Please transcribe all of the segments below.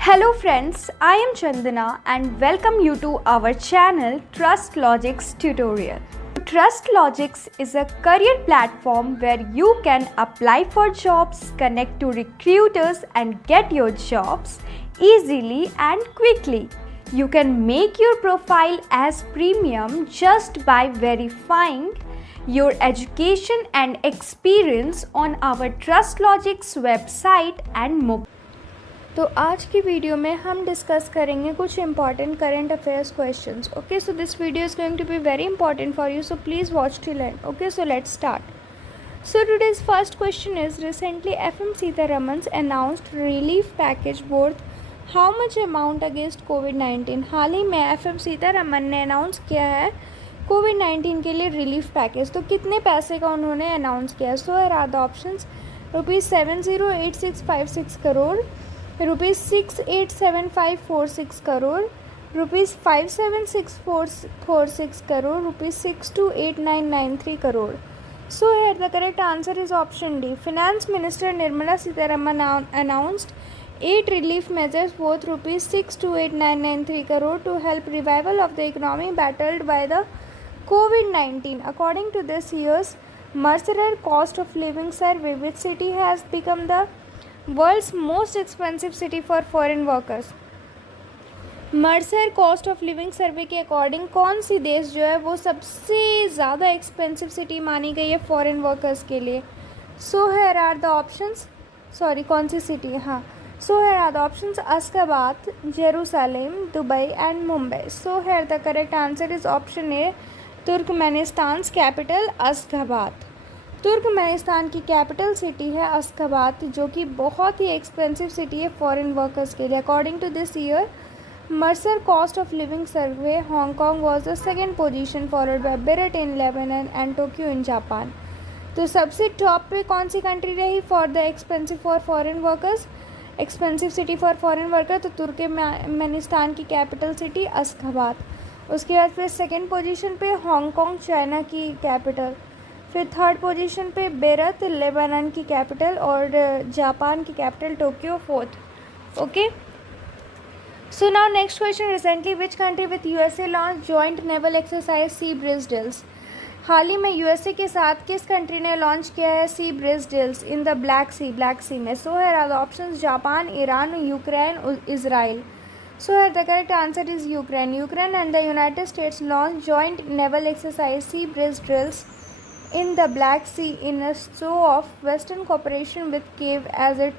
Hello friends, I am Chandana and welcome you to our channel TrustLogix tutorial. TrustLogix is a career platform where you can apply for jobs, connect to recruiters and get your jobs easily and quickly. You can make your profile as premium just by verifying your education and experience on our TrustLogix website and mobile. तो आज की video में हम discuss करेंगे कुछ important current affairs questions. Okay, so this video is going to be very important for you, so please watch till end. Okay, so let's start. So today's first question is, recently FM Sitaraman announced relief package worth how much amount against COVID-19. हाल ही में FM Sitharaman ने announce किया है कोविड-19 के लिए relief package. तो कितने पैसे का उन्होंने अनाउंस किया है? So are the options ₹708656 crore, ₹687546 crore, ₹576446 crore, ₹628993 crore. So here the correct answer is option D. Finance Minister Nirmala Sitharaman announced 8 relief measures worth ₹628,993 crore to help revival of the economy battled by the COVID-19. According to this year's Mercer cost of living survey, which city has become the world's most expensive city for foreign workers? Mercer cost of living survey के according कौन सी देश जो है वो सबसे ज़्यादा expensive city मानी गई है फॉरेन वर्कर्स के लिए? So here are the options. कौन सी सिटी? हाँ, so here are the options: Ashgabat, Jerusalem, Dubai and Mumbai. So here the correct answer is option A, Turkmenistan capital Ashgabat. Turkmenistan की capital city है Ashgabat, जो कि बहुत ही एक्सपेंसिव सिटी है फॉरेन वर्कर्स के लिए. According to this year Mercer cost of living survey, Hong Kong was the second position followed by Beirut in Lebanon and Tokyo in Japan. तो सबसे टॉप पे कौन सी कंट्री रही for the expensive for foreign workers, expensive city for foreign worker? तो Turkmenistan की capital city Ashgabat. उसके बाद फिर सेकेंड पोजीशन पे हांगकांग चाइना की कैपिटल, फिर थर्ड पोजीशन पे बेरत लेबनान की कैपिटल और जापान की capital Tokyo fourth. Okay, so now next question, recently which country with USA launched joint naval exercise Sea Breeze Drills? हाल ही में यूएसए के साथ किस कंट्री ने लॉन्च किया है Sea Breeze drills in the Black Sea में? So here are the options: Japan, Iran, Ukraine, Israel. So here the correct answer is Ukraine. Ukraine and the United States launch joint naval exercise Sea Breeze drills in the Black Sea in a show of western cooperation with Kyiv as it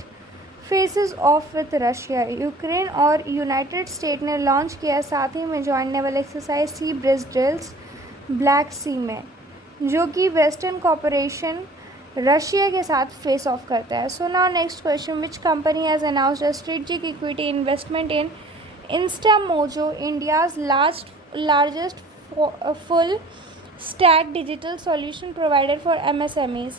faces off with Russia. Ukraine और United State ने launch किया साथ ही में joint naval exercise Sea Breeze drills Black Sea में, जो कि western corporation Russia के साथ फेस ऑफ करता है. सो now next question, which company has announced a strategic equity investment in Instamojo, India's largest full stack digital solution provider for MSMEs?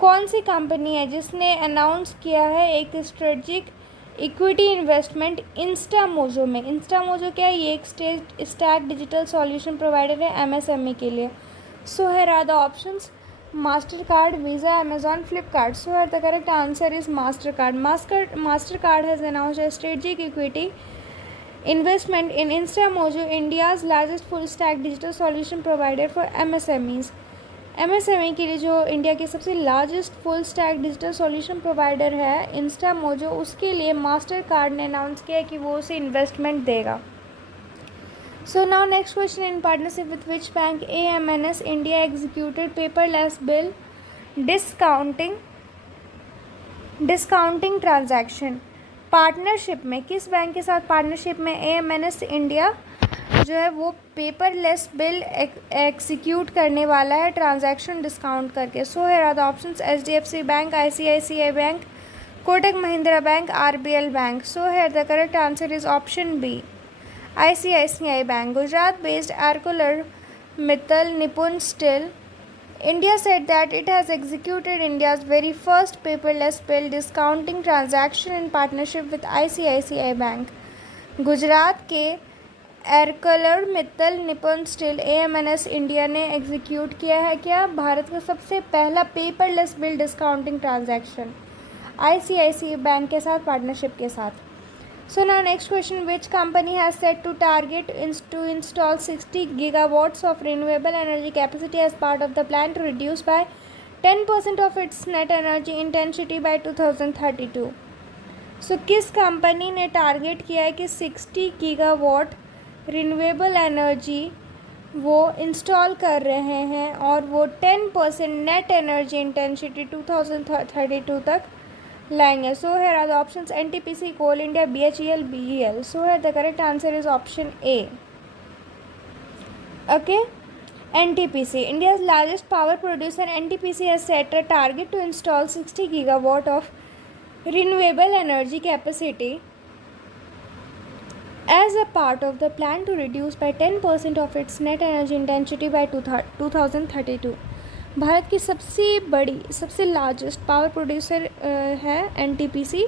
कौन सी company है जिसने अनाउंस किया है एक स्ट्रेटजिक इक्विटी इन्वेस्टमेंट इंस्टामोजो में? इंस्टामोजो क्या है? ये एक स्टैक डिजिटल सॉल्यूशन प्रोवाइडर है MSME के लिए. So here are the options: Mastercard, Visa, Amazon, Flipkart. So here the correct answer is Mastercard. Mastercard has announced a strategic equity investment in Instamojo, India's largest full stack digital solution provider for MSMEs. MSME के लिए जो India की सबसे largest full stack digital solution provider है इंस्टामोजो, उसके लिए master card ने announce किया कि वो उसे इन्वेस्टमेंट देगा. सो now next question, in partnership with which bank AMNS India executed paperless bill discounting transaction? Partnership में किस बैंक के साथ पार्टनरशिप में AMNS इंडिया जो है वो पेपरलेस बिल एग्जीक्यूट करने वाला है ट्रांजैक्शन डिस्काउंट करके? So here are the options: HDFC bank, ICICI bank, Kotak Mahindra bank, RBL bank. So here the correct answer is option B, ICICI bank. Gujarat based ArcelorMittal Nippon Steel India said that it has executed India's very first paperless bill discounting transaction in partnership with ICICI bank. Gujarat के ArcelorMittal Nippon Steel AMNS India ने execute किया है क्या? भारत का सबसे पहला paperless bill discounting transaction ICICI bank के साथ पार्टनरशिप के साथ. So now next question, which company has set to target to install 60 gigawatts of renewable energy capacity as part of the plan to reduce by 10% of its net energy intensity by 2032? So किस company ने target किया है कि 60 gigawatt renewable energy वो install कर रहे हैं और वो 10% नेट एनर्जी इंटेंसिटी 2032 तक लाएंगे. So here are the options: NTPC, Coal India, BHEL, BEL. So here the correct answer is option A. Okay, NTPC, India's largest power producer, NTPC has set a target to install 60 gigawatt of renewable energy capacity as a part of the plan to reduce by 10% of its net energy intensity by 2032. Bharat की सबसे बड़ी, सबसे largest power producer है NTPC.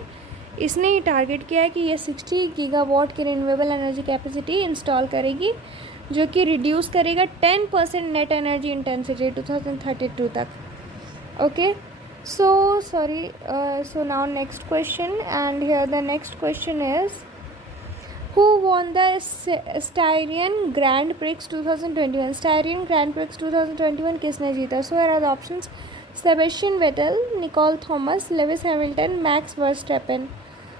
इसने ही target किया है कि ये 60 गीगावाट की रिन्यूएबल एनर्जी कैपेसिटी इंस्टॉल करेगी, जो कि रिड्यूस करेगा 10% नेट एनर्जी इंटेंसिटी 2032 तक. Okay, so sorry, so now next question, and here the next question is, who won the Styrian Grand Prix 2021? Styrian Grand Prix 2021 किसने जीता? So here are the options: Sebastian Vettel, Nicole Thomas, Lewis Hamilton, Max Verstappen.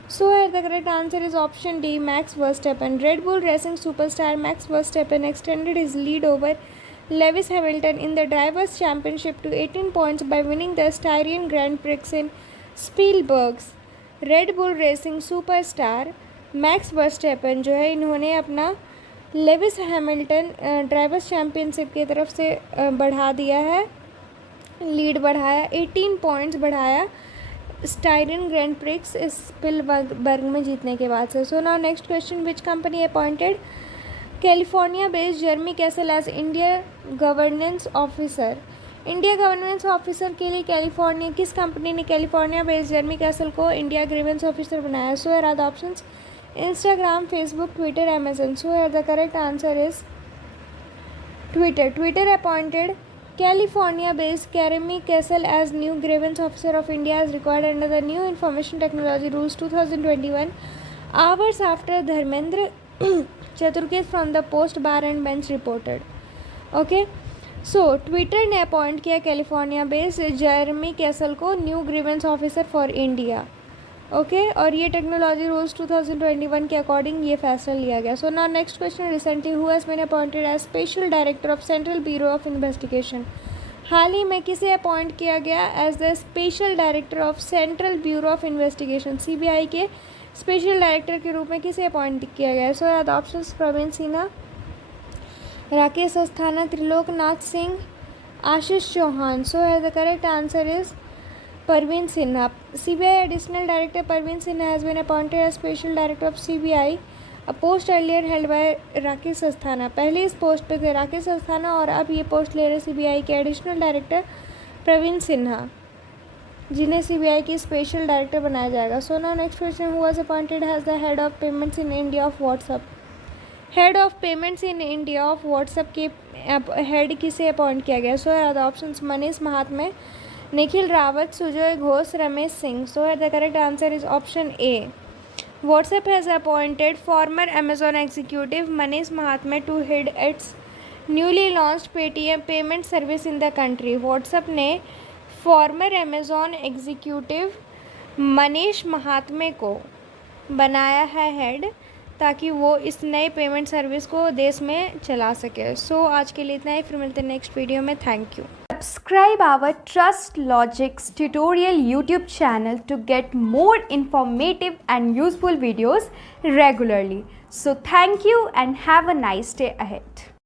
So here the correct answer is option D, Max Verstappen. Red Bull Racing superstar Max Verstappen extended his lead over Lewis Hamilton in the Drivers' Championship to 18 points by winning the Styrian Grand Prix in Spielberg. Red Bull Racing superstar max Verstappen जो है, इन्होंने अपना Lewis Hamilton drivers championship की तरफ से बढ़ा दिया है, लीड बढ़ाया, 18 पॉइंट्स बढ़ाया स्टायरियन ग्रैंड प्रिक्स स्पिलबर्ग में जीतने के बाद से. So now next question, which company appointed California based Jeremy Kessel as India governance officer? India governance officer के लिए कैलिफोर्निया, किस कंपनी ने कैलिफोर्निया बेस्ड जर्मी कैसल को इंडिया ग्रीवेंस ऑफिसर बनाया? So here are the options: Instagram, Facebook, Twitter, Amazon. So here the correct answer is Twitter. Twitter appointed California-based Jeremy Kessel as new grievance officer of India as required under the new information technology rules 2021, hours after Dharmendra Chaturkit from the Post Bar and Bench reported. Okay, so Twitter ने appoint किया California based Jeremy castle को new grievance officer for India. Okay, और ये technology rules 2021 के according ये फैसला लिया गया. So now next question, recently who has been appointed as special director of Central Bureau of Investigation? हाल ही में किसे अपॉइंट किया गया as the special director of Central Bureau of Investigation? CBI के स्पेशल डायरेक्टर के रूप में किसे अपॉइंट किया गया? So are the options: Praveen Sinha, Rakesh Asthana, Triloknath Singh, Ashish Chauhan. So है the correct answer is Parveen Sinha. CBI Additional Director Parveen Sinha has been appointed as Special Director of CBI, a post earlier held by Rakesh Asthana. पहले इस post पे थे राकेश अस्थाना और अब ये पोस्ट ले रहे CBI के एडिशनल डायरेक्टर प्रवीण सिन्हा, जिन्हें CBI की स्पेशल डायरेक्टर बनाया जाएगा. So now next question, who was appointed as the head of payments in India of WhatsApp? Head of payments in India of WhatsApp के हेड किसे appoint किया गया? So are the options: Manish Mahatme, Nikhil Rawat, Sujay Ghosh, Ramesh Singh. So the correct answer is option A. WhatsApp has appointed former Amazon executive Manish Mahatme to head its newly launched Paytm payment service in the country. WhatsApp ने former Amazon executive Manish Mahatme को बनाया है head, ताकि वो इस नए payment service को देश में चला सके. सो आज के लिए इतना ही, फिर मिलते हैं नेक्स्ट वीडियो में. Thank you. Subscribe our Trust Logics tutorial YouTube channel to get more informative and useful videos regularly. So thank you and have a nice day ahead.